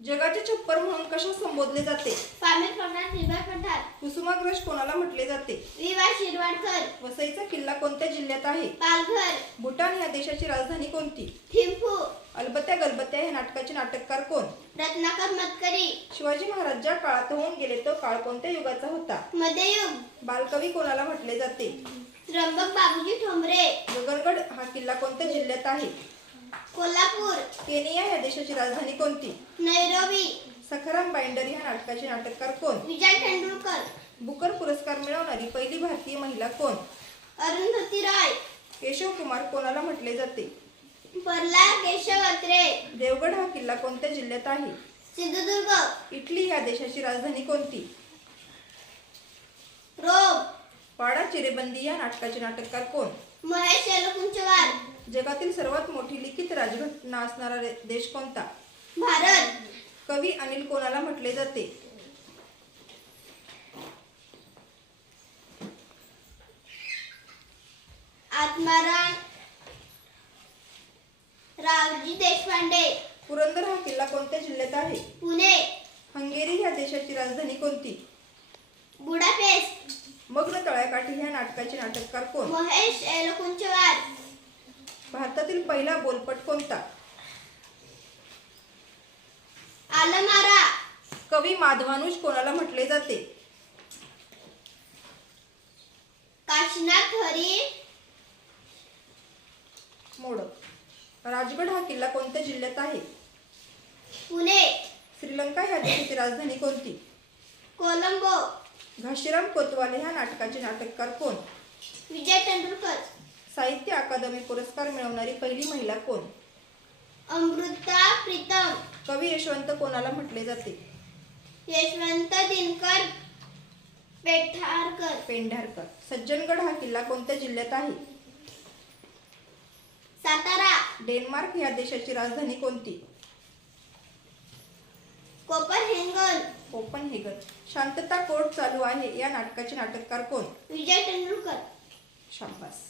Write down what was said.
जगाचे छप्पर म्हणून कशा संबोधले जाते? पामीर पठार, हिरव्या पठार. कुसुमाग्रज कोणाला म्हटले जाते? विवा शिरवाडकर. वसईचा किल्ला कोणत्या जिल्ह्यात आहे? पालघर. भूटान या देशाची राजधानी कोणती? थिम्पू. अलबत्या गलबत्या हे नाटकाचे नाटककार कोण? रत्नाकर मतकरी. शिवाजी महाराज ज्या काळात होऊन गेले तो काळ कोणत्या युगाचा होता? मध्ययुग. बालकवी कोणाला म्हटले जाते? त्र्यंबक बाबूजी ठोंबरे. गगनगड हा किल्ला कोणत्या जिल्ह्यात आहे? कोल्हापूर. केनिया या देशाची राजधानी कोणती? नैरोबी. सखाराम बाइंडर या नाटकाचे नाटककार कोण? विजय तेंडुलकर. बुकर पुरस्कार मिळवणारी पहिली भारतीय महिला कोण? अरुंधती रॉय. केशव कुमार कोणाला म्हटले जाते? प्रल्हाद केशव अत्रे. देवगड हा किल्ला कोणत्या जिल्ह्यात आहे? सिंधुदुर्ग. इटली या देशाची राजधानी कोणती? रोम. वाडा चिरेबंदी या नाटकाचे नाटककार कोण? महेश एलकुंचवार. जगातील सर्वात मोठी लिखित राजघटना असणारा देश कोणता? भारत. कवी अनिल कोणाला म्हटले जाते? आत्माराम रावजी देशपांडे. पुरंदर हा किल्ला कोणत्या जिल्ह्यात आहे? पुणे. हंगेरी या देशाची राजधानी कोणती? बुडापेस्ट. मग्न तळ्याकाठी ह्या नाटकाचे नाटककार कोण? महेश एलकुंचवार. भारतातील पहिला बोलपट कोणता? आलमारा. कवी माधवानुज कोणाला म्हटले जाते? काशीनाथ हरी मोडक. राजगड हा किल्ला कोणत्या जिल्ह्यात आहे? पुणे. श्रीलंका ह्या देशाची राजधानी कोणती? कोलंबो. घाशीराम कोतवाले ह्या नाटकाचे नाटककार कोण? विजय तेंडुलकर. साहित्य अकादमी पुरस्कार मिळवणारी पहिली महिला कोण? अमृता प्रीतम. कवी यशवंत कोणाला म्हटले जाते? यशवंत दिनकर पेंढारकर. सज्जनगड हा किल्ला कोणत्या जिल्ह्यात आहे? सातारा. डेन्मार्क ह्या देशाची राजधानी कोणती? कोपनहेगन. शांतता कोर्ट चालू आहे या नाटकाचे नाटककार कोण? विजय तेंडुलकर. शाबास.